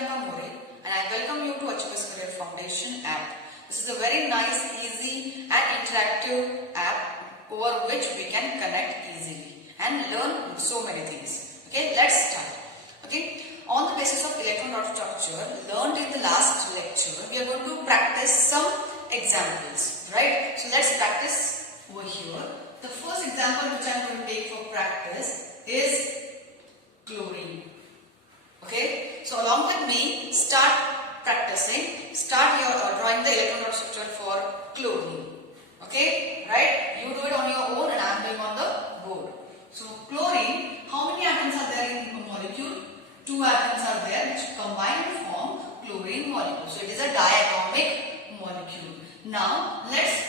Priyanka More and I welcome you to Achievers Career Foundation app. This is a very nice, easy and interactive app over which we can connect easily and learn so many things. Okay, let's start. Okay, on the basis of electron dot structure learned in the last lecture, we are going to practice some examples, right? So let's practice over here. The first example which I am going to take for practice is chlorine. Okay, so along with me, start practicing. Start your drawing the electron dot structure for chlorine. Okay, right? You do it on your own and I am doing on the board. So chlorine, how many atoms are there in a molecule? 2 atoms are there which combine to form chlorine molecule. So it is a diatomic molecule. Now let's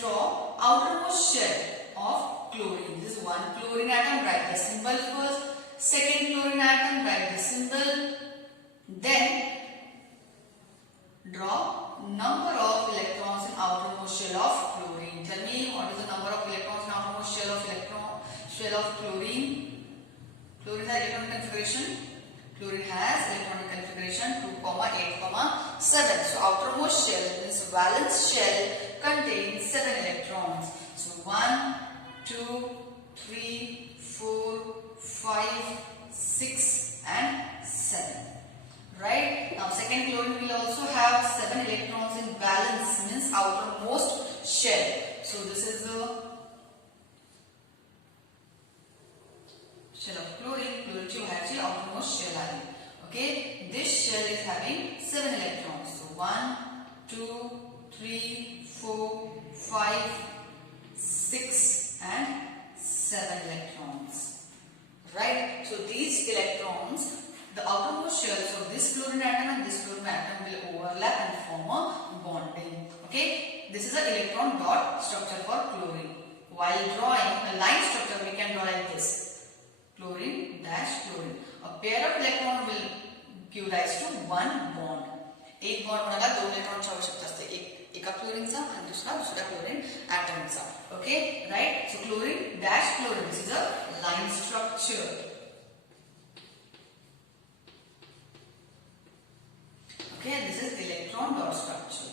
draw outermost shell of chlorine. This is one chlorine atom, write the symbol first. Second chlorine atom, write the symbol. Then draw number of electrons in outermost shell of chlorine. Tell me what is the number of electrons in outermost shell of chlorine. Chlorine has electronic configuration. Chlorine has electronic configuration 2, 8, 7. So outermost shell, this valence shell contains 7 electrons. So 1, 2, 3, 4, 5, 6 and 7. Right? Now second chlorine will also have 7 electrons in valence, means outermost shell. So this is the shell of chlorine. Chlorine two has the outermost shell. Okay? This shell is having 7 electrons. So 1, 2, 3, 4, 5, 6 and 7 electrons. Right? So these electrons, the outermost shells of this chlorine atom and this chlorine atom will overlap and form a bonding. Okay? This is an electron dot structure for chlorine. While drawing a line structure, we can draw like this. Chlorine dash chlorine. A pair of electron will give rise to one bond. एक bond बनायला 2 इलेक्ट्रॉनची आवश्यकता असते. एका क्लोरीनचा आणि दुसऱ्या chlorine ॲटमचा. Okay, right? So chlorine dash chlorine. This is a line structure. Okay, this is electron dot structure.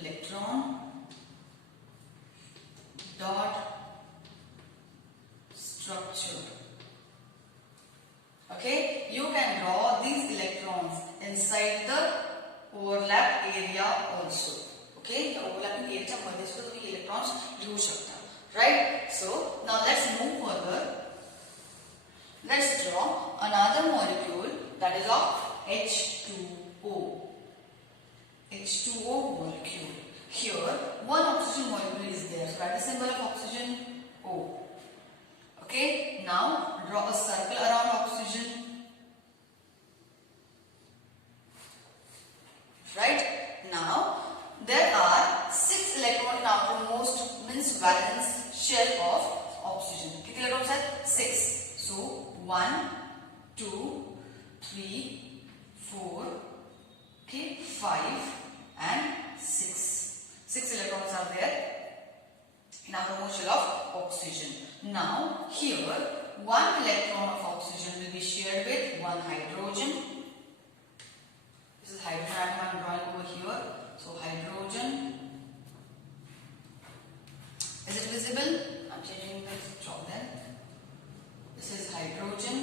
Electron dot structure. Okay, you can draw these electrons inside the overlap area also. Okay, the overlapping area मध्ये सुद्धा तुम्ही electrons लिहू शकता. Right? So now let's move further. Let's draw another molecule that is of H2O. H2O molecule. Here one oxygen molecule is there. So write the symbol of oxygen O. Okay, now draw a circle around oxygen. Right? Now there are 6 electrons in outermost, means valence shell of oxygen. How many electrons are 6? So 1, 2, 3, 4, okay, 5 and 6. 6 electrons are there in outermost shell of oxygen. Now here 1 electron of oxygen will be shared with 1 hydrogen. This is hydrogen atom I am drawing over here. So hydrogen. Is it visible? I am changing the chalk then. This is hydrogen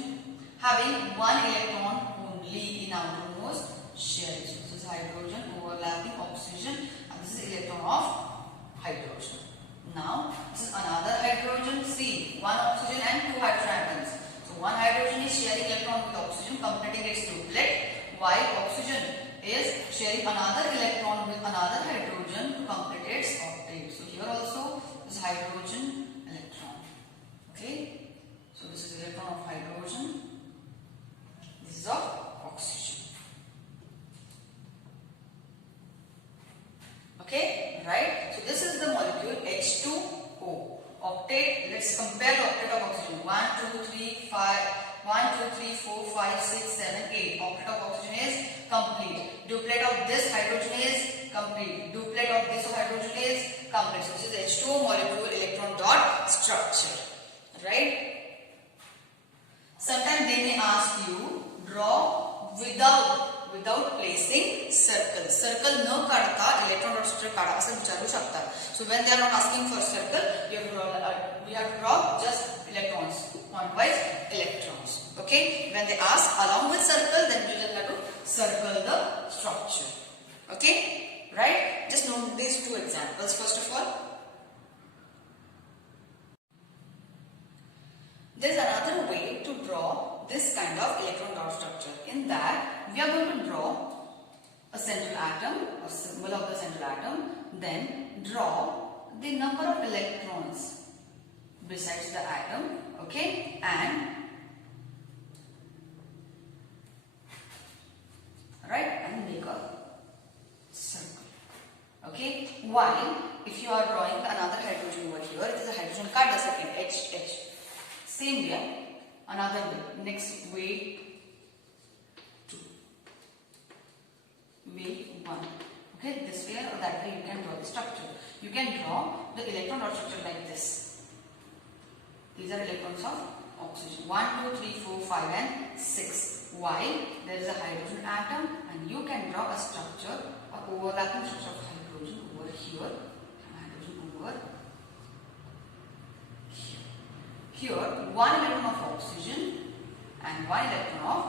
having 1 electron only in outermost shell. So this is hydrogen overlapping oxygen and this is electron of hydrogen. Now this is another hydrogen. See, 1 oxygen and 2 hydrogen atoms. So 1 hydrogen is sharing electron with oxygen, completing its duplet, while oxygen is sharing another electron with another hydrogen to complete its octet. So here also this hydrogen electron. Okay, so this is electron of hydrogen. This is of oxygen. Okay, right? So this is the molecule H2O. Octet, let's compare the octet of oxygen. 1, 2, 3, 4, 5, 6, 7, 8. Octet of oxygen is complete. Duplet of this hydrogen is complete. Duplet of this hydrogen is complete. So this is H2O molecule electron dot structure. Right? Sometimes they may ask you, draw circle न काढता electron dot structure काढा असं विचारू शकतात. So when they are not asking for circle, we have to draw just electrons, pointwise electrons. Okay, when they ask along with circle, then we just have to circle the structure. Okay, right? Just note these two examples first of all. There is another way to draw this kind of electron dot structure. In that, we are going to draw a central atom, a symbol of the central atom, then draw the number of electrons besides the atom, okay, and make a circle. Okay, while if you are drawing another hydrogen over here, it is a hydrogen card, the second H. Same way, another way, next way 2, way 1. Okay, this way or that way you can draw the structure. You can draw the electron dot structure like this. These are electrons of oxygen. 1, 2, 3, 4, 5 and 6. While there is a hydrogen atom and you can draw a structure, a overlapping structure of hydrogen over here, hydrogen over here. Here, 1 electron of oxygen and 1 electron of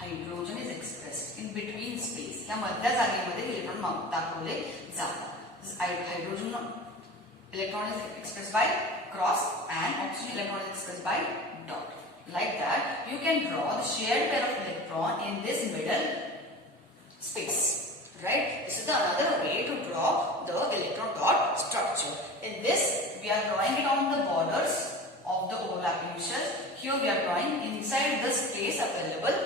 hydrogen is expressed in between space. या मधल्या जागेमध्ये electron दाखवले जातात. This hydrogen electron is expressed by cross and oxygen electron is expressed by dot. Like that, you can draw the shared pair of electron in this middle space. Right? This is another way to draw the electron dot structure. In this, we are drawing it on the borders of the overlapping shells. Here we are drawing inside the space available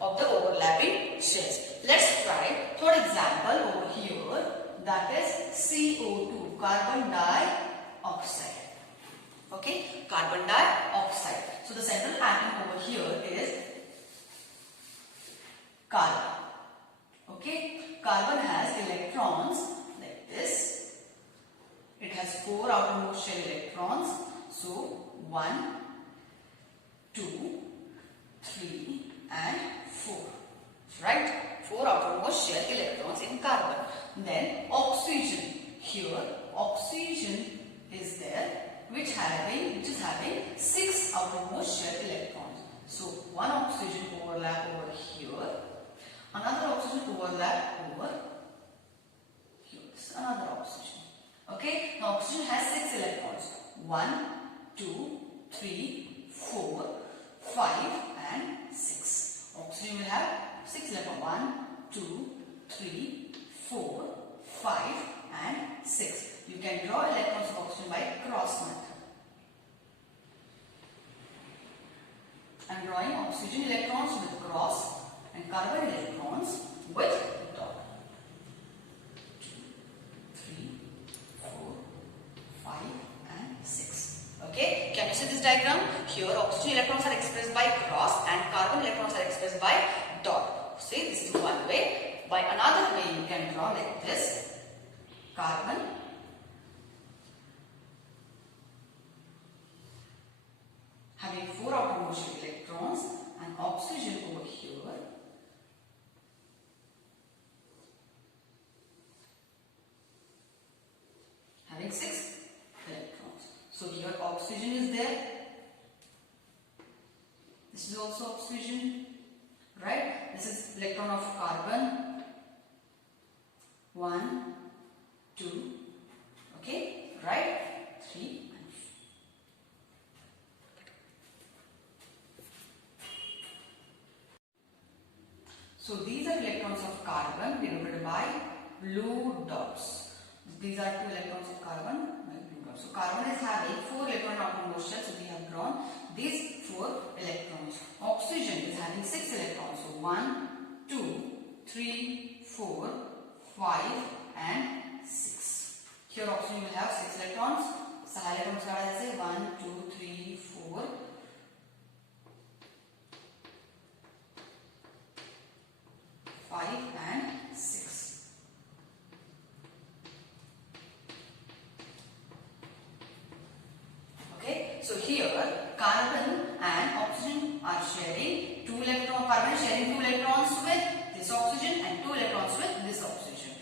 of the overlapping shells. Let's try third example over here, that is CO2, carbon dioxide. Okay, carbon dioxide. So the central atom over here is carbon. Okay, carbon has electrons like this. It has 4 outermost shell electrons. So 1, 2, 3 and 4. Right? 4 outermost shell electrons in carbon. Then oxygen. Here oxygen is there, which is having 6 outermost shell electrons. So one oxygen overlap over here, another oxygen overlap over here. This is another oxygen. Okay, now oxygen has 6 electrons. 1, 2, 3, 4, 5 and 6. Oxygen will have 6 electrons. 1, 2, 3, 4, 5 and 6. You can draw electrons of oxygen by cross method. I am drawing oxygen electrons with cross and carbon electrons with dot. 2, 3, 4, 5 and 6. Okay, can you see this diagram? Here oxygen electrons are expressed by cross and carbon electrons are expressed by dot. See, this is one way. By another way you can draw like this. Carbon having 4 outermost electrons and oxygen over here having 6 electrons. So here oxygen is there. This is also oxygen, right? This is electron of carbon. 1, 2, okay, right? 3. So these are electrons of carbon denoted by blue dots. These are 2 electrons of carbon by blue dots. So carbon is having 4 electron outermost shells. So we have drawn these 4 electrons. Oxygen is having 6 electrons. So 1, 2, 3, 4, 5 and 6. Here oxygen will have 6 electrons. 6 electrons are 1, 2, 3, 4. 5 and 6. Okay, so here carbon and oxygen are sharing 2 electrons. Carbon is sharing 2 electrons with this oxygen and 2 electrons with this oxygen.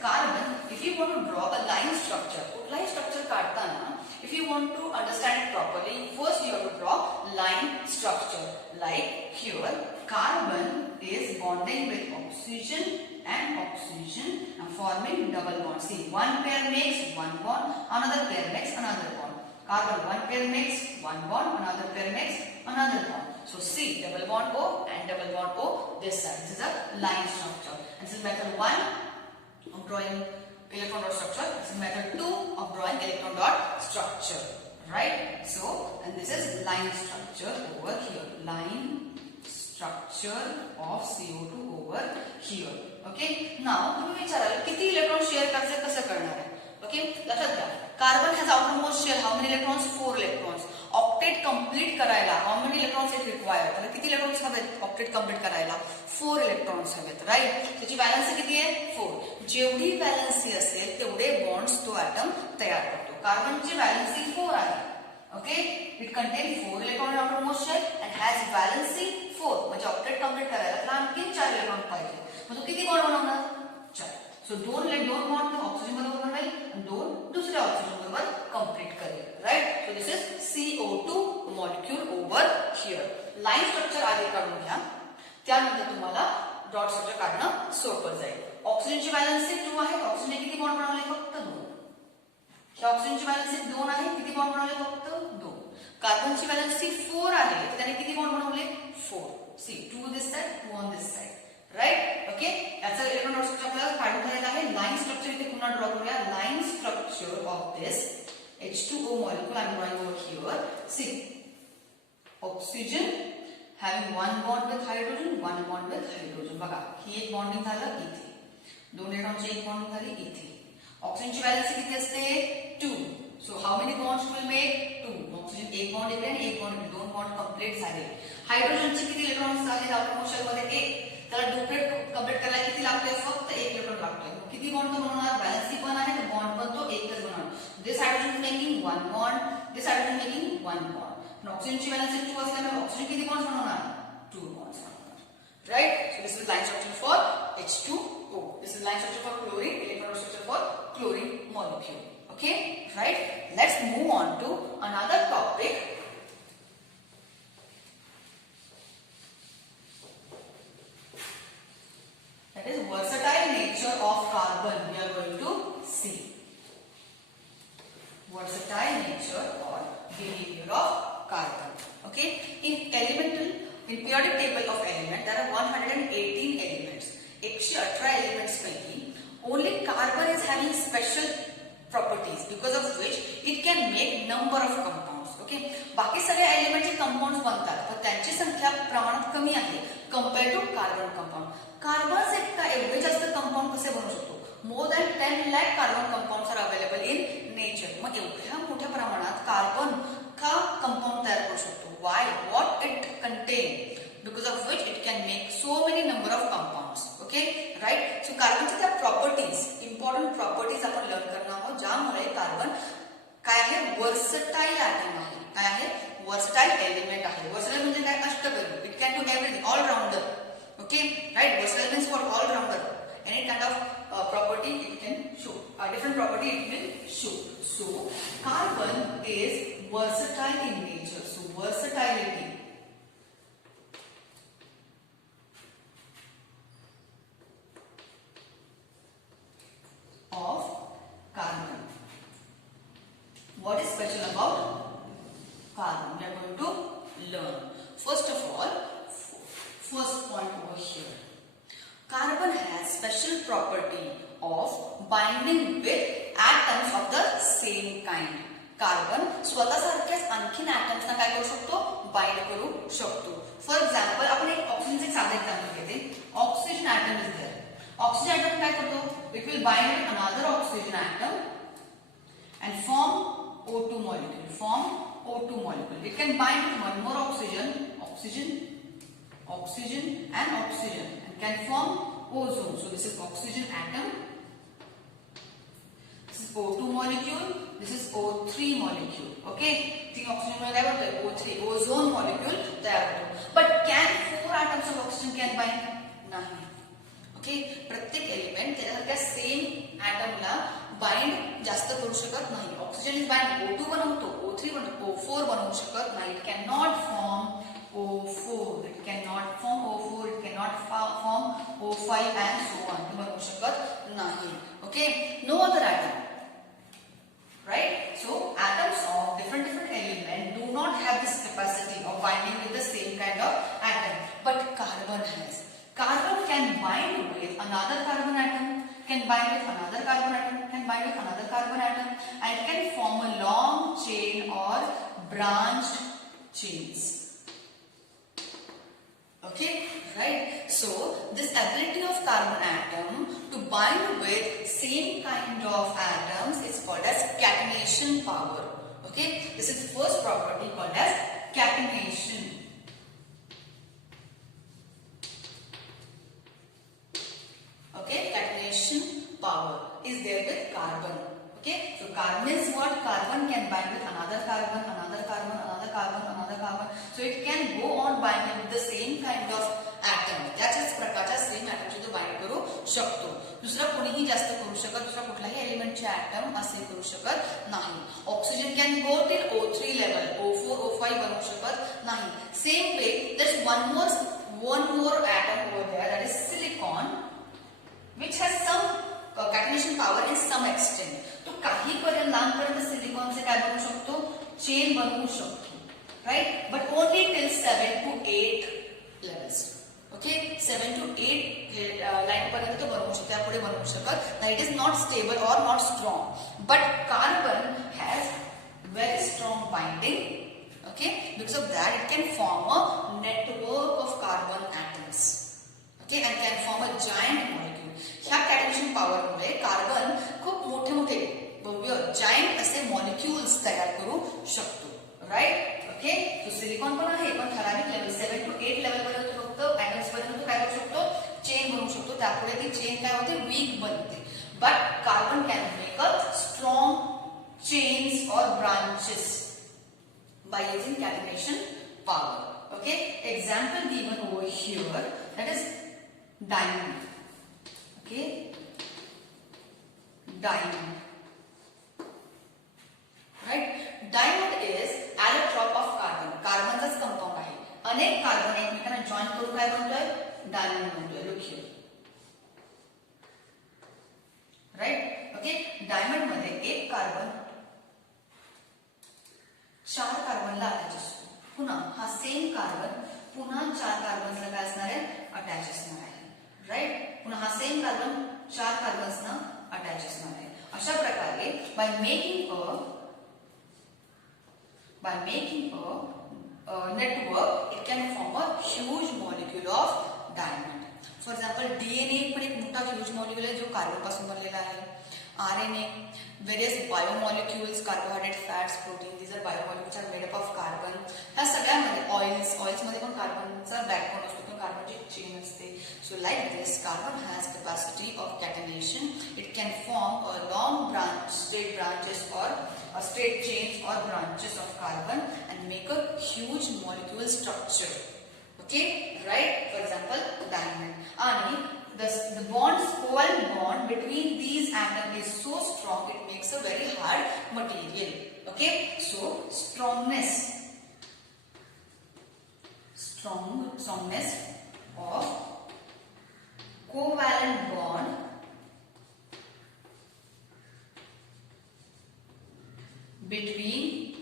carbon, if you want to draw a line structure, line structure काढताना, if you want to understand it properly, first you have to draw line structure. Like here, carbon is bonding with oxygen and oxygen and forming double bond. See, one pair makes one bond, another pair makes another bond. Carbon, one pair makes one bond, another pair makes another bond. So see, double bond O and double bond O this side. This is a line structure. And this is method 1 of drawing electron dot structure. This is method 2 of drawing electron dot structure. Right? So, and this is line structure over here. Line structure of CO2 over here. Okay? Now, तुम्ही विचाराल किती electron share करायचे कसं करणार आहे? Okay? लक्षात घ्या. Carbon has outermost shell. How many electrons? 4 electrons. Octet complete करायला how many electrons it required? त्याला किती electrons हवेत octet complete करायला? 4 electrons हवेत. Right? त्याची व्हॅलेन्सी किती आहे? 4. जेवढी व्हॅलेन्सी असेल तेवढे बॉन्ड्स तो ॲटम तयार करतो. कार्बनची व्हॅलेन्सी 4 आहे. Okay? It contains 4 electrons in outermost shell and has valency 4. म्हणजे octet complete करायला त्याला आणखी 4 electrons पाहिजे. मग तो किती बॉन्ड बनवणार? 4. So दोन बॉन्ड ऑक्सिजन बरोबर बनवेल आणि दोन दुसऱ्या ऑक्सिजन बरोबर कंप्लीट करेल. Right? So this is CO2 molecule over here. Line structure आधी काढून घ्या, त्यानंतर तुम्हाला डॉट स्ट्रक्चर काढणं सोपं जाईल. ऑक्सिजनची व्हॅलेन्सी 2 आहे. ऑक्सिजन किती बॉन्ड बनवले? फक्त 2. ह्या ऑक्सिजनची व्हॅलेन्सी 2 आहे. किती बॉन्ड बनवले? फक्त 2. कार्बनची व्हॅलेन्सी 4 आहे. त्याने किती बॉन्ड बनवले? 4. सी 2 this side, 2 on this side. Right? Okay? याचा इलेक्ट्रॉन डॉट स्ट्रक्चर आपल्याला काढून घ्यायचा आहे. लाईन स्ट्रक्चर इथे पुन्हा ड्रॉ करूया. Line structure of this H2O molecule I am drawing over here. See, oxygen having one bond with hydrogen, one bond with hydrogen. बघा, ही एक बॉन्डिंग झालं इथे. दोन इलेक्ट्रॉनची एक बॉन्डिंग झाली इथे. ऑक्सिजनची व्हॅलेन्सी किती असते? 2. So how many bonds will make? 2. Oxygen एक बॉन्ड इकडे आणि एक बॉन्ड इकडे, दोन बॉन्ड कंप्लीट झाले. हायड्रोजनचे किती इलेक्ट्रॉन्स आहेत आउटरमोस्ट शेल मध्ये? 1. त्याला डुप्लेट कंप्लीट करायला किती लागते? फक्त 1 इलेक्ट्रॉन लागते. किती बॉन्ड तो बनवणार? व्हॅलेन्सी पण आहे तर बॉन्ड पण तो एकच बनवणार. This hydrogen is making 1 bond, this hydrogen making 1 bond. ऑक्सिजनची व्हॅलेन्सी 2 असल्यामुळे ऑक्सिजन किती बॉन्ड्स बनवणार? 2 बॉन्ड्स बनवणार. Right? So this is line structure for H2O. This is line structure for chlorine, electron structure for chlorine molecule. Okay? Right? Let's move on to another topic. That is versatile nature of carbon. We are going to see versatile nature or behavior of carbon. Okay? In periodic table of element, there are 118 elements. 118 elements पैकी only carbon is having special properties because of which it can make number of compounds. Okay? बाकी सगळे एलिमेंटचे compounds बनतात पण त्यांची संख्या प्रमाणात कमी आहे compare to carbon compound. Carbon एकटा एवढे जास्त कंपाउंड कसे बनवू शकतो? More than 10 lakh carbon compounds are available in nature. मग एवढ्या मोठ्या प्रमाणात कार्बन का कंपाउंड तयार करू शकतो? Why? What it contain? Because of which it can make so many number of compounds. Okay? Right? So कार्बनच्या त्या प्रॉपर्टीज, इम्पॉर्टंट प्रॉपर्टीज आपण लर्न करणार आहोत ज्यामुळे कार्बन काय आहे? वर्सटाईल ॲटम आहे. काय आहे? वर्सटाईल एलिमेंट आहे. वर्सटाईल म्हणजे काय? अष्टपैलू. It can do everything, all rounder. Okay? Right? Versatile means for all rounder. Any kind of property it can show. A different property it will show. So carbon is versatile in nature. So versatility of carbon. What is special about carbon? We are going to learn. First of all, first point over here. Carbon has special property of binding with atoms of the same kind. Carbon स्वतःसारख्याच आणखीन atoms ना काय करू शकतो? Bind करू शकतो. For example आपण एक ऑक्सिजनचे साधे एक्झाम्पल घेते. Oxygen atom is there. Oxygen atom काय करतो? It will bind with another oxygen atom and form O2 molecule. Form O2 molecule. It can bind with one more oxygen, oxygen and oxygen and can form ozone. So this is oxygen atom. This is O2 molecule. This is O3 molecule. Okay? तीन oxygen मध्ये काय होतं? O3 ozone molecule तयार होतो. But can 4 atoms of oxygen can bind? नाही. Okay, प्रत्येक element त्याच्यासारख्या same ऍटमला bind जास्त करू शकत नाही. ऑक्सिजन इज बाइंड O2 बनवतो, O3 बनवतो, O4 बनवू शकत नाही. It can not form O4, it can not form O4, it can not form O5 and so on. बनवू शकत नाही. Okay, no other atom, right? So atoms of different element do not have this capacity of binding with the same kind of atom, but carbon has. Carbon can bind with another carbon atom, can bind with another carbon atom, can bind with another carbon atom, and can form a long chain or branched chains. Okay, right? So this ability of carbon atom to bind with same kind of atoms is called as catenation power. Okay, this is the first property called as catenation. Okay, catenation power is there with carbon. Okay, so carbon is what? Carbon can bind with another carbon, another carbon, another carbon, another carbon. So it can go on binding with the same kind of atom. त्याच्याच प्रकारच्या same ॲटमशी तो bind करू शकतो. दुसरा कोणीही जास्त करू शकत, दुसरा कुठलाही एलिमेंटचे ॲटम असे करू शकत नाही. Oxygen can go till O3 level, O4, O5 बनवू शकत नाही. Same way there's one more atom over there, that is silicon, which has some catenation power in some extent. तो काही पर्यंत लांबपर्यंत सिलिकॉनचे काय बनवू शकतो? चेन बनवू शकतो, right? But only till 7 to 8 levels. Okay, 7 to 8 line पर्यंत तो बनवू शकतो, त्यापुढे बनवू शकत नाही. इट इज नॉट स्टेबल और not strong. But carbon has very strong binding. Okay, because of that it can form a network of carbon atoms. Okay, and can form a giant molecule. ह्या कॅटेनेशन power मुळे carbon खूप मोठे मोठे भव्य giant असे molecules तयार करू शकतो, right? Okay, तो silicon पण आहे, पण ठराविक लेवल 7 to 8 लेवल पर्यंत फक्त ॲटम्स पर्यंत काय करू शकतो? चेन बनवू शकतो. त्यापुढे ती चेन काय होते? वीक बनते. But carbon can make a strong chains और branches by using catenation power. Okay, example given over here, that is diamond. Okay, diamond, right? Diamond is allotrope of carbon. Carbon चा compound आहे. अनेक carbon एकमेकांना join करून काय बनतोय? Diamond बनतोय. Look here, right? Okay, diamond मध्ये एक कार्बन 4 कार्बनला अटॅच असतो. पुन्हा हा सेम कार्बन पुन्हा 4 कार्बन्सला काय असणार आहे? अटॅच असणार आहे, राइट? पुन्हा हा सेम कार्बन 4 कार्बन्सना अटॅच असणार आहे. अशा प्रकारे by making a network, it can form a huge molecule of diamond. For example, DNA पण एक मोठा ह्यूज मॉलिक्यूल आहे जो कार्बन पासून बनलेला आहे. RNA, various biomolecules, carbohydrate, fats, protein, these are biomolecules are made up of carbon. ह्या सगळ्यामध्ये ऑइल्स मध्ये पण कार्बनचा बॅकबोन असतो, पण कार्बनची चेन असते. So like this, carbon has capacity of catenation. It can form a long straight branches or straight chains or branches of carbon and make a huge molecule structure. Okay, right? For example, diamond. And the covalent bond between these atoms is so strong it makes a very hard material. Okay, so strongness of covalent bond between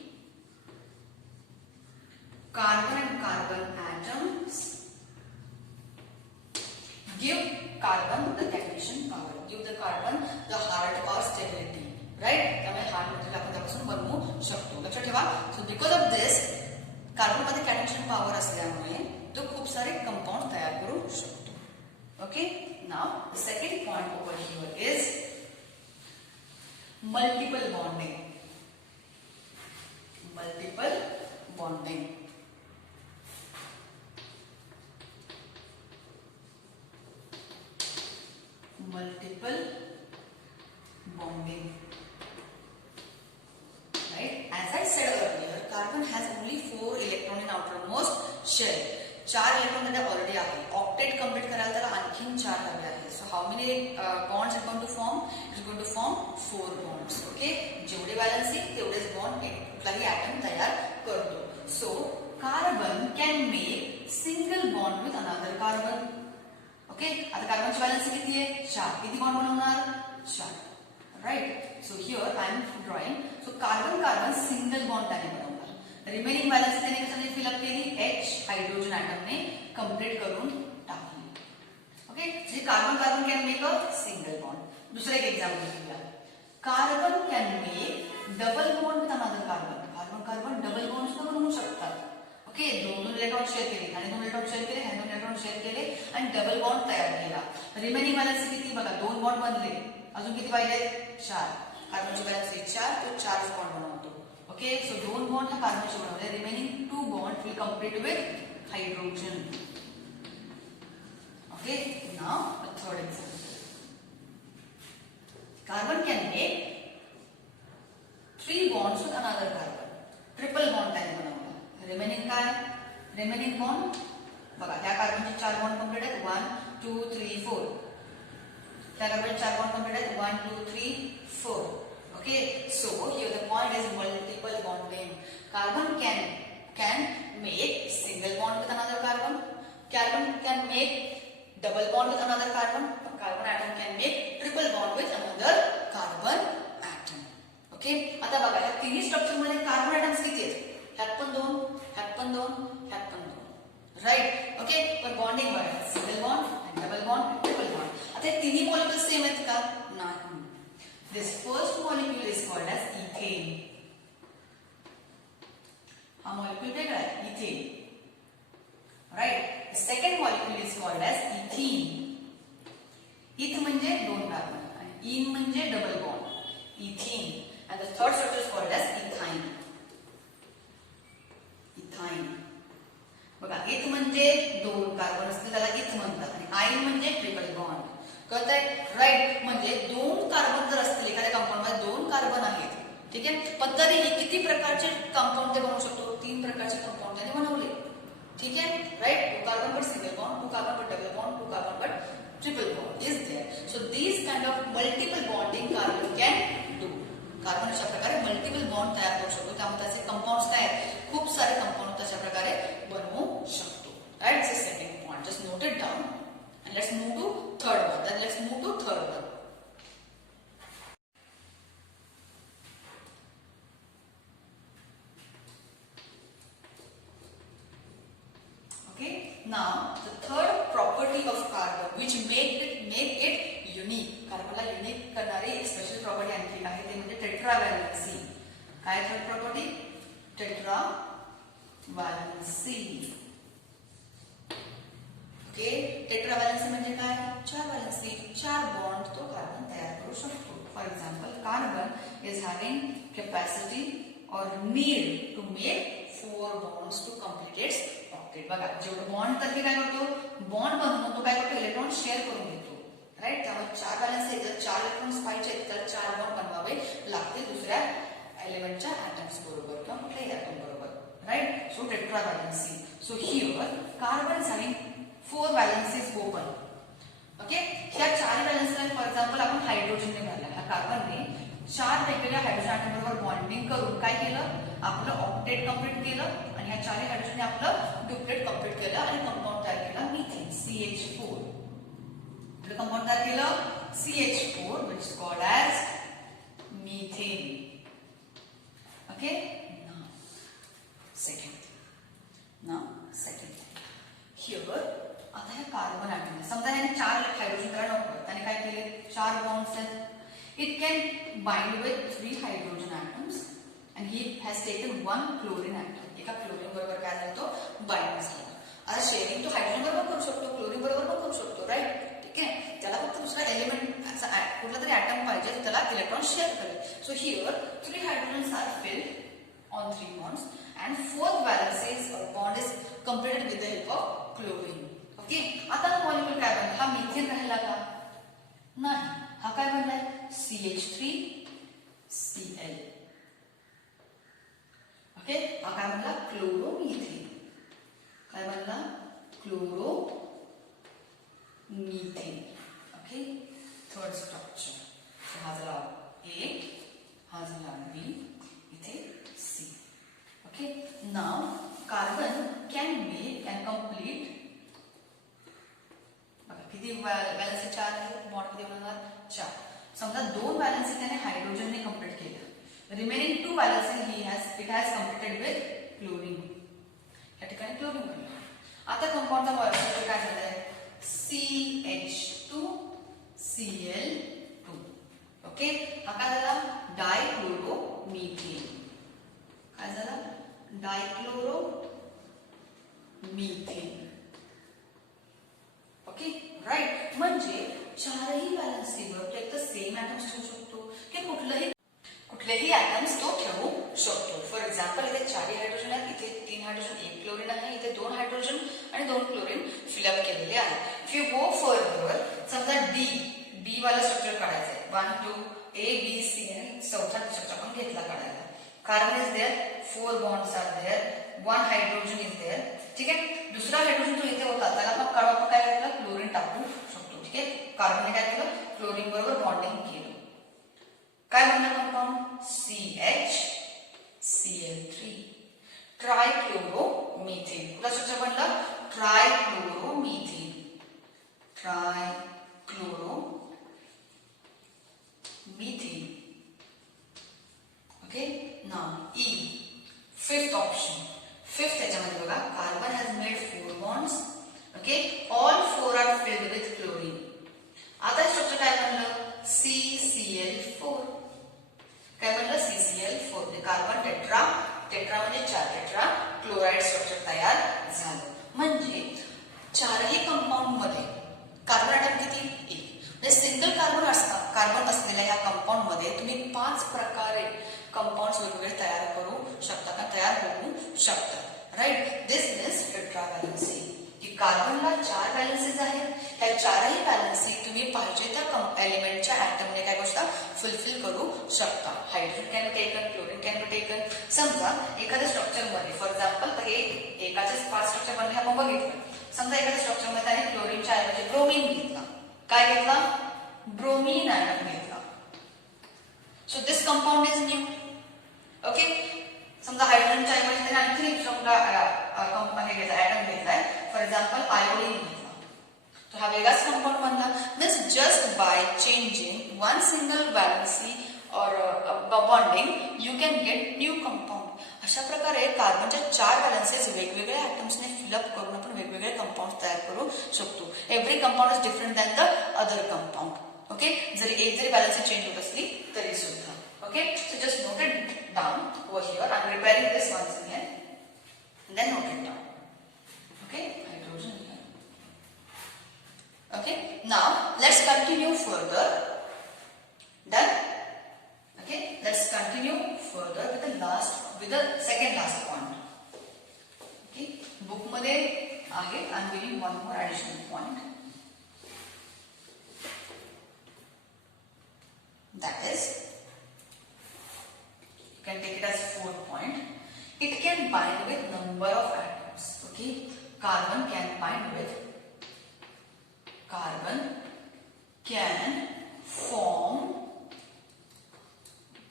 carbon and carbon atoms give carbon the catenation power, give the carbon the hard or stability, right? त्यामुळे hard material आपण त्यापासून बनवू शकतो. लक्षात ठेवा. So because of this carbon मध्ये कॅटेनेशन power असल्यामुळे तो खूप सारे कंपाउंड तयार करू शकतो. Okay, now the second point over here is multiple bonding. Multiple bonding. Multiple bonding, right? As I said earlier, carbon has only 4 electrons in outermost shell. 4 electron त्याला already आहे. ऑक्टेट कम्प्लीट करायला त्याला आणखीन 4 हवे आहे. So how many bonds is going to form? It is going to form 4 bonds. Okay, जेवढे valency तेवढेच bond कुठलाही ॲटम तयार करतो. So carbon can make single bond with another carbon. Okay, आता कार्बनची व्हॅलन्सी किती आहे? 4. किती बॉन्ड बनवणार? 4. Right. So here I am drawing. So carbon carbon single bond त्याने बनवणार. रिमेनिंग व्हॅलन्सी त्याने कशाने फिलअप केली? H हायड्रोजन ॲटमने कंप्लीट करून टाकली. Okay, J carbon carbon can make a single bond. दुसरं एक एक्झाम्पल घेऊया. Carbon can make double bond with another carbon. Carbon carbon double bond सुद्धा बनवू शकतात. ओके, दोन इलेक्ट्रॉन शेअर केले आणि 2 इलेक्ट्रॉन शेअर केले, हे 2 इलेक्ट्रॉन शेअर केले आणि डबल बॉन्ड तयार केला. रिमेनिंग व्हॅलन्सी किती? बघा, 2 बॉन्ड बनले. अजून किती पाहिजे? 4. कार्बनची व्हॅलन्सी 4, तो 4 बॉन्ड बनवतो. ओके, सो 2 बॉन्ड हा कार्बनचे बनवले. Remaining 2 bond will complete with hydrogen. Okay, now a third example. Carbon can make 3 bonds with another carbon. Triple bond त्याने बनवला. रिमेनिंग काय? रिमेनिंग बॉन्ड बघा, ह्या कार्बनचे 4 बॉन्ड कंप्लीट आहेत. 1 2 3 4. त्या कार्बनचे 4 बॉन्ड कंप्लीट आहेत. 1 2 3 4. Okay, so here the point is multiple bonding. Carbon can make single bond with another carbon. Carbon can make double bond with another carbon. Carbon atom can make triple bond with another carbon atom. Okay, आता बघा, या तिन्ही structure मध्ये carbon atoms किती आहेत? ह्यात पण 2, ह्यात पण 2, ह्यात पण 2. राईट. ओके, पण बॉन्डिंग बघा, single bond, double bond, triple bond. आता हे तिन्ही मॉलिक्युल्स सेम आहेत का? नाही. This first molecule is called as ethane. हा molecule वेगळा आहे, ethane. Right? The second molecule is called as ethene. Eth म्हणजे 2 कार्बन आणि ene म्हणजे double bond. Ethene. And the third structure is called as ethyne. Ethyne. बघा, eth म्हणजे 2 carbon असते, त्याला eth म्हणतात आणि आयन म्हणजे ट्रिपल बॉन्ड. कळतंय? राईट. म्हणजे 2 कार्बन जर असतील एखाद्या कंपाऊंड मध्ये, 2 कार्बन आहेत, ठीक आहे, पण तरीही किती प्रकारचे कंपाऊंड ते बनवू शकतो? 3 प्रकारचे कंपाऊंड त्याने बनवले. ठीक आहे, right. 2 carbon but single bond, 2 carbon but double bond, 2 carbon but triple bond is there. So these kind of multiple bonding carbon can do. Carbon अशा प्रकारे मल्टिपल बॉन्ड तयार करू शकतो. त्यामुळे त्याचे कंपाऊंड्स काय आहेत? खूप सारे कंपाऊंड तशा प्रकारे बनवू शकतो. Right. So second point, just note it down. And let's move to third one. Then let's move to third one. Okay. Now the third property of carbon, which make it unique. कार्बनला unique करणारी एक special property आणखी आहे, ते म्हणजे टेट्राव्हॅलन्सी. काय third property? टेट्राव्हॅलन्सी. Okay, टेट्राव्हॅलन्सी म्हणजे काय? 4 व्हॅलन्सी, 4 बॉन्ड तो कार्बन तयार करू शकतो. For example, carbon is having capacity or need to make 4 bonds to complete its octet. बघा, जेवढं बॉन्ड तर काय करतो? बॉन्ड बनवून तो काय करतो? इलेक्ट्रॉन शेअर करून घेतो. राईट. त्यामुळे 4 व्हॅलन्सी, जर 4 इलेक्ट्रॉन्स पाहिजे तर 4 बॉन्ड बनवावे लागतील दुसऱ्या एलिमेंटच्या ॲटम्स बरोबर किंवा कुठल्याही ॲटम बरोबर. Right. So tetravalency. So here carbon is having 4 valencies open. Okay, ह्या 4 व्हॅलन्सीला फॉर एक्झाम्पल आपण हायड्रोजनने भरला. ह्या कार्बनने 4 वेगवेगळ्या हायड्रोजन ॲटम बरोबर बॉन्डिंग करून काय केलं? आपलं ऑक्टेट कंप्लीट केलं आणि ह्या 4 हायड्रोजनने आपलं डुप्लेट कंप्लीट केलं आणि कंपाऊंड तयार केला मिथेन, CH4. आपलं कंपाऊंड तयार केलं CH4, which is called as methane. Okay, now second here. आता हे कार्बन ॲटम, समजा याने 4 हायड्रोजन तयार नको, त्याने काय केले? 4 बॉन्ड्स आहेत. It can bind with 3 hydrogen atoms and he has taken 1 chlorine atom. एका क्लोरीन बरोबर काय झालं? तो बाइंड झाला. आता शेअरिंग तो हायड्रोजन बरोबर करू शकतो, क्लोरीन बरोबर पण करू शकतो. राईट. ठीक आहे, त्याला फक्त दुसरा एलिमेंट कुठला तरी ॲटम पाहिजे तर त्याला इलेक्ट्रॉन शेअर करेल. So here 3 hydrogens are filled on 3 bonds and 4th valencies bond is completed with the help of chlorine. Okay, आता हा मॉलिक्यूल काय बनला? हा मिथेन राहिला का? नाही. हा काय बनलाय? CH3Cl. ओके, हा काय बनला? क्लोरोमिथेन. काय बनला? preferred structure. So हा झाला A, हा झाला B, इथे C. Okay. Now carbon can complete. किती व्हॅलेन्सी 4 आहे, बॉन्ड किती होणार 4. समजा 2 व्हॅलेन्सी त्याने हायड्रोजनने कंप्लीट केलं, remaining 2 valency it has completed with chlorine. या ठिकाणी क्लोरीन बनलं. आता कंपाऊंडचा स्ट्रक्चर काय झालंय, CH2 Cl2. ओके. हा काय झाला, डायक्लोरोमिथेन. काय झाला, डायक्लोरोमिथेन. ओके. राईट. म्हणजे चारही व्हॅलेन्सीवर तो एक तर सेम ऍटम्स ठेवू शकतो की कुठलेही ऍटम्स तो ठेवू शकतो. फॉर एक्झाम्पल इथे 4 हायड्रोजन आहेत, इथे 3 हायड्रोजन 1 क्लोरीन आहे, इथे 2 हायड्रोजन आणि 2 क्लोरीन फिलअप केलेले आहे. इफ यू गो फर्दर, समजा डी वाला स्ट्रक्चर काढायचा आहे. 1 2 A B C आणि चौथा स्ट्रक्चर आपण घेतला काढायला. Carbon is there, 4 bonds are there, 1 hydrogen is there. ठीक आहे. दुसरा हायड्रोजन तो इथे होता, त्याला आपण काढू, आपण काय केलं, क्लोरीन टाकू शकतो. ठीक आहे. कार्बनने काय केलं, क्लोरीन बरोबर बॉन्डिंग केलं. काय बनलं कंपाऊंड, CHCl3, ट्रायक्लोरोमिथेन. कुठला स्ट्रक्चर बनलं, trichloromethane. Okay. Now E, fifth option. Fifth त्याच्यामध्ये बघा, carbon has made 4 bonds. Okay. All 4 are filled with chlorine. आता स्ट्रक्चर काय बनलं, CCl4. काय बनलं, CCl4. कार्बन टेट्रा म्हणजे 4 टेट्रा क्लोराइड स्ट्रक्चर तयार झालं. म्हणजे चारही कंपाऊंड मध्ये कार्बन ॲटम किती, 1. म्हणजे सिंगल कार्बन असलेल्या या कंपाऊंड मध्ये तुम्ही 5 प्रकारे कंपाऊंड्स वेगवेगळे तयार करू शकता का, तयार होऊ शकतात. Right. This means tetravalency. की कार्बनला 4 व्हॅलेन्सीज आहेत. ह्या चारही व्हॅलेन्सी तुम्ही पाहिजे त्या एलिमेंटच्या ऍटमने काय गोष्ट फुलफिल करू शकता. Hydrogen can be taken, chlorine can be taken. समजा एखाद्या स्ट्रक्चर मध्ये, फॉर एक्झाम्पल हे एकाचेच 5 स्ट्रक्चर बनले आपण बघितलं. समजा एखाद्या स्ट्रक्चर मध्ये त्याने क्लोरीनच्या ऐवजी ब्रोमीन घेतला. काय घेतला, ब्रोमीन ऍटम घेतला. So this compound is new. Okay. समजा हायड्रोजनच्या ऐवजी त्याने आणखी एक हे घेतला, ऍटम घेतलाय. फॉर एक्झाम्पल आयोडीन घेतला, तो हा वेगळाच कंपाऊंड बनला. Means just by changing 1 single valency or bonding you can get new compound. अशा प्रकारे कार्बनच्या 4 व्हॅलेन्सीज वेगवेगळ्या ऍटम्सने फिलअप करून आपण वेगवेगळे कंपाऊंड तयार करू शकतो. Every compound is different than the other compound. Okay. Zari valency change होत असली तरी सुद्धा. Okay, so just note it down over here. I'm preparing this once again, and then note it down. Okay, hydrogen here. Okay, now let's continue further. Done? Okay, let's continue further with the second last point. Okay, book मध्ये आहे. I'm giving one more additional point. That is, can take it as 4th point. It can bind with number of atoms. Okay, carbon can form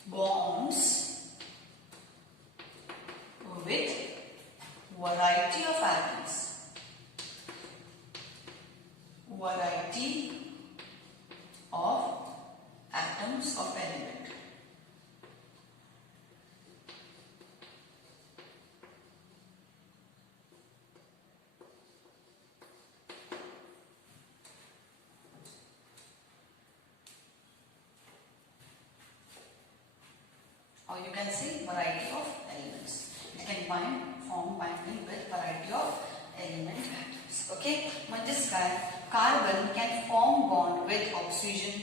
bonds with variety of atoms. Of element. Or you can say variety of elements. It can form binding with variety of element atoms. Okay, म्हणजेच काय, carbon can form bond with oxygen.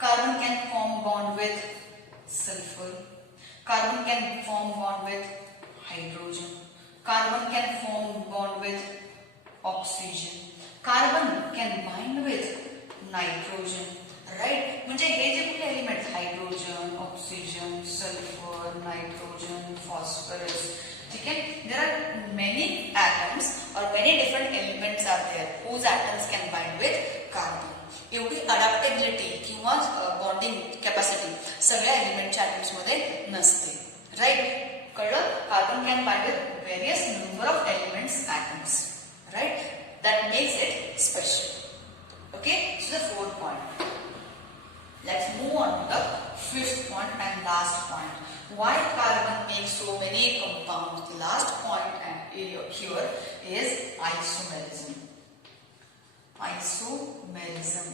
Carbon can form bond with sulfur. Carbon can form bond with hydrogen. Carbon can form bond with oxygen. Carbon can bind with nitrogen. Right. म्हणजे हे जे कुठले element, hydrogen, oxygen, sulphur, nitrogen, phosphorus. ठीक आहे. There are many atoms or many different elements are there whose atoms can bind with carbon. एवढी अडॅप्टेबल ability किंवा bonding capacity सगळ्या एलिमेंटच्या ॲटम्समध्ये नसते. राईट? कळलं? Carbon can bind with various number of elements atoms. Right? That makes it special. Okay? So the fourth point. Let's move on to the fifth point and last point. Why carbon makes so many compounds? The last point and here is isomerism. Isomerism.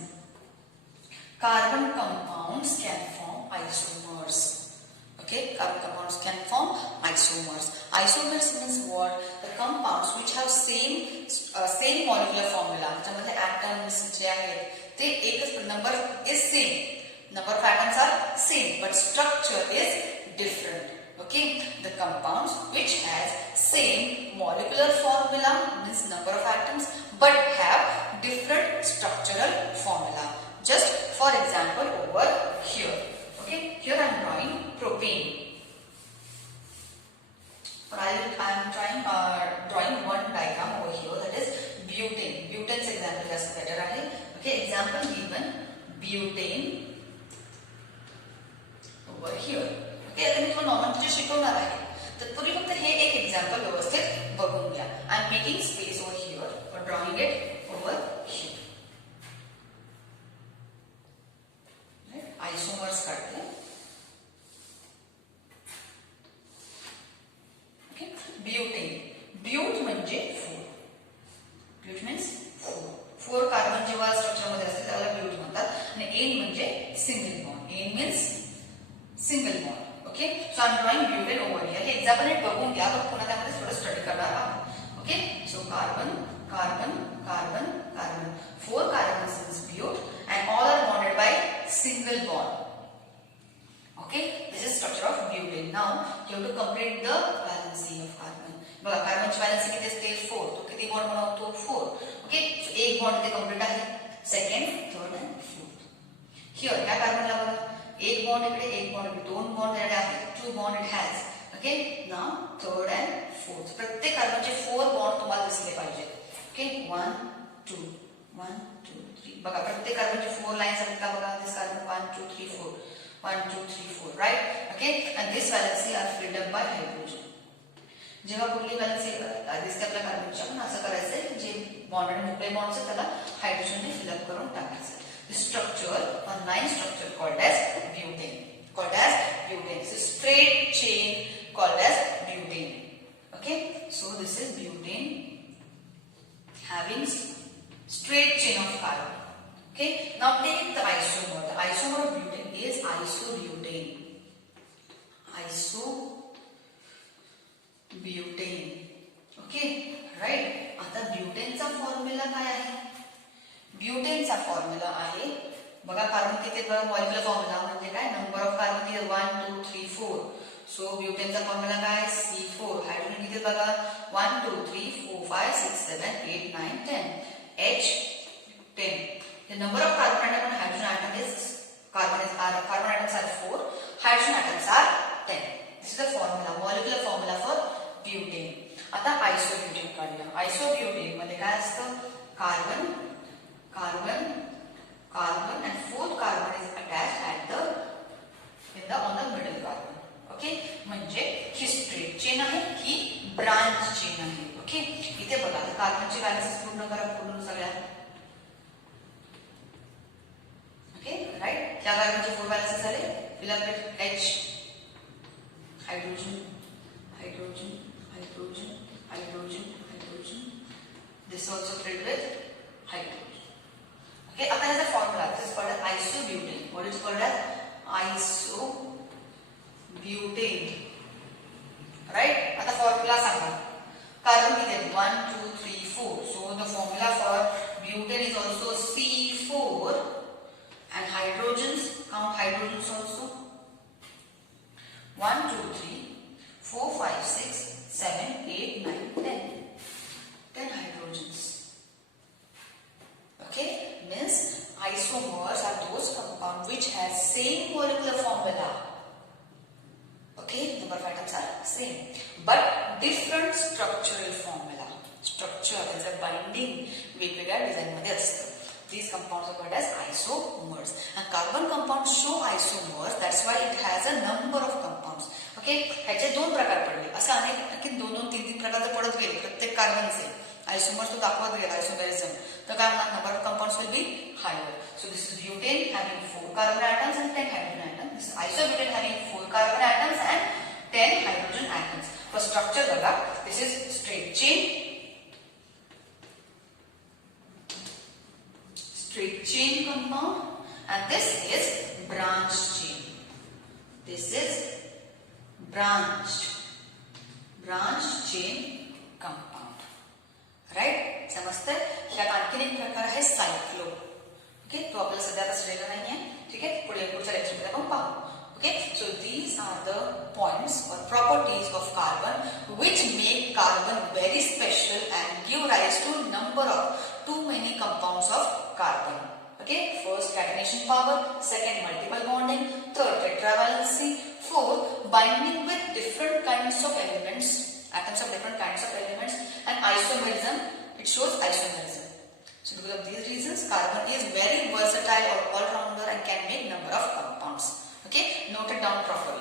Carbon compounds can form isomers. Okay, carbon compounds can form isomers. Isomers means what? The compounds which have same molecular formula. ज्यामध्ये atoms जे आहेत ते एकच, number is same. Number of atoms are same, but structure is different. Okay, the compounds which has same molecular formula means number of atoms, but have different structural formula. Just for example, over here. Okay, here I am drawing propane. Or I am drawing one diagram over here, that is butane. Butane's example is better. Okay, example given butane over here. Okay, आता मी तुम्हाला normal शिकवणार आहे. तत्पूर्वी फक्त हे एक example व्यवस्थित बघून घ्या. I am making space over here or drawing it over here. Isomers काढले. Okay, butane. But म्हणजे 4. But means 4. 4 कार्बन जेव्हा स्ट्रक्चर मध्ये असते त्याला ब्यूट म्हणतात आणि एन म्हणजे single bond. Ane means single bond. Okay, so I am drawing butane over here. हे एक्झाम्पल नीट बघून घ्या, पण पुन्हा त्यामध्ये थोडं स्टडी करणार आहोत. Okay, so carbon carbon carbon carbon 4 carbons is but and all are bonded by single bond. Okay, this is structure of butane. Now you have to complete the valency of carbon. बघा कार्बनची valency किती असते? 4. तो किती bond बनवतो? 4. Okay, सो एक bond इथे complete आहे. Second, third and fourth. Here या कार्बनला बघा, एक बॉन्ड इकडे, एक बॉन्ड इकडे, 2 बॉन्ड इकडे आहेत. 2 bond it has. Okay, now third and fourth. प्रत्येक कार्बनचे 4 बॉन्ड तुम्हाला दिसले पाहिजे. ओके, 1 2 1 2 3. बघा प्रत्येक कार्बनचे 4 लाईन्स आहेत का? बघा, this carbon 1 2 3 4 1 2 3 4. Right? Okay, and this valency are filled up by hydrogen. जेव्हा कुठली व्हॅलेन्सी दिसते आपल्या कार्बनच्या, पण असं करायचंय जे बॉन्ड आणि मोकळे बॉन्ड्स आहेत त्याला हायड्रोजनने फिलअप करून टाकायचं. This structure or line structure called as butane. Called as butane. It's a straight chain called as butane. Okay, so this is butane having straight chain of carbon. Okay, now take the isomer. The isomer of butane is isobutane. Isobutane. Okay, right? आता ब्युटेनचा formula काय आहे? ब्युटेनचा formula आहे, बघा carbon किती बघा molecular formula म्हणजे काय? Number of carbon किती? 1 2 3 4. सो ब्युटेनचा फॉर्म्युला काय? C4. हायड्रोजन किती बघा? 1 2 3 4 5 6 7 8 9 10. H10. The number of carbon atom and hydrogen atom is carbon atoms are 4, hydrogen atoms are 10. This is the formula, molecular formula for butane. आता isobutane काढूया. Isobutane मध्ये काय असतं? Carbon carbon carbon and fourth carbon is attached at the on the middle carbon. Okay, म्हणजे ही straight chain आहे, ही branch chain आहे. ओके, इथे बघा कार्बनची व्हॅलेन्सी पूर्ण करा, पूर्ण सगळ्या. Okay, right? त्या कार्बनचे 4 व्हॅलेन्सी झाले. Fill up with H, hydrogen hydrogen hydrogen hydrogen hydrogen. This also filled with hydrogen. Okay, आता याचा formula, this is called as isobutane. What is called as isobutane? Right? आता फॉर्म्युला सांगा. Carbon किती आहेत? 1 2 3 4. So the formula for butane is also C4 and hydrogens, count hydrogens also. 1 2 3 4 5 6 7 8 9 10. 10 hydrogens. Okay, means isomers are those compounds which has same molecular formula. Okay, number of atoms are same but different structural formula. Structure is a binding वेगवेगळ्या design मध्ये असतं. These compounds are called as isomers. And carbon compounds show isomers. That's why it has a number of compounds. Okay, ह्याचे दोन प्रकार पडले. असं अनेक 2-3 प्रकार जर पडत गेले प्रत्येक कार्बनचे isomers तो दाखवत गेला isomerism. तर काय होणार? Number of compounds will be higher. So this is butane having 4 carbon atoms and 10 hydrogen atoms. This is isobutane having 4 carbon atoms and 10 hydrogen atoms. For structure बघा, this is straight chain compound, and this is branch chain. This is branch chain compound. Right? समजतंय? यात आणखीन एक प्रकार आहे सायक्लो. Okay, तो आपल्याला सध्या आता स्ट्रेला नाही आहे. ठीक आहे, पुढच्या लेक्चरमध्ये आपण पाहू. Okay, so these are the points or properties of carbon which make carbon very special and give rise to number of too many compounds of carbon. Okay, first catenation power, second multiple bonding, third tetravalency, fourth binding with different kinds of elements, atoms of different kinds of elements, and isomerism. It shows isomerism. So because of these reasons, carbon is very versatile or all-rounder and can make number of compounds. Okay, note it down properly.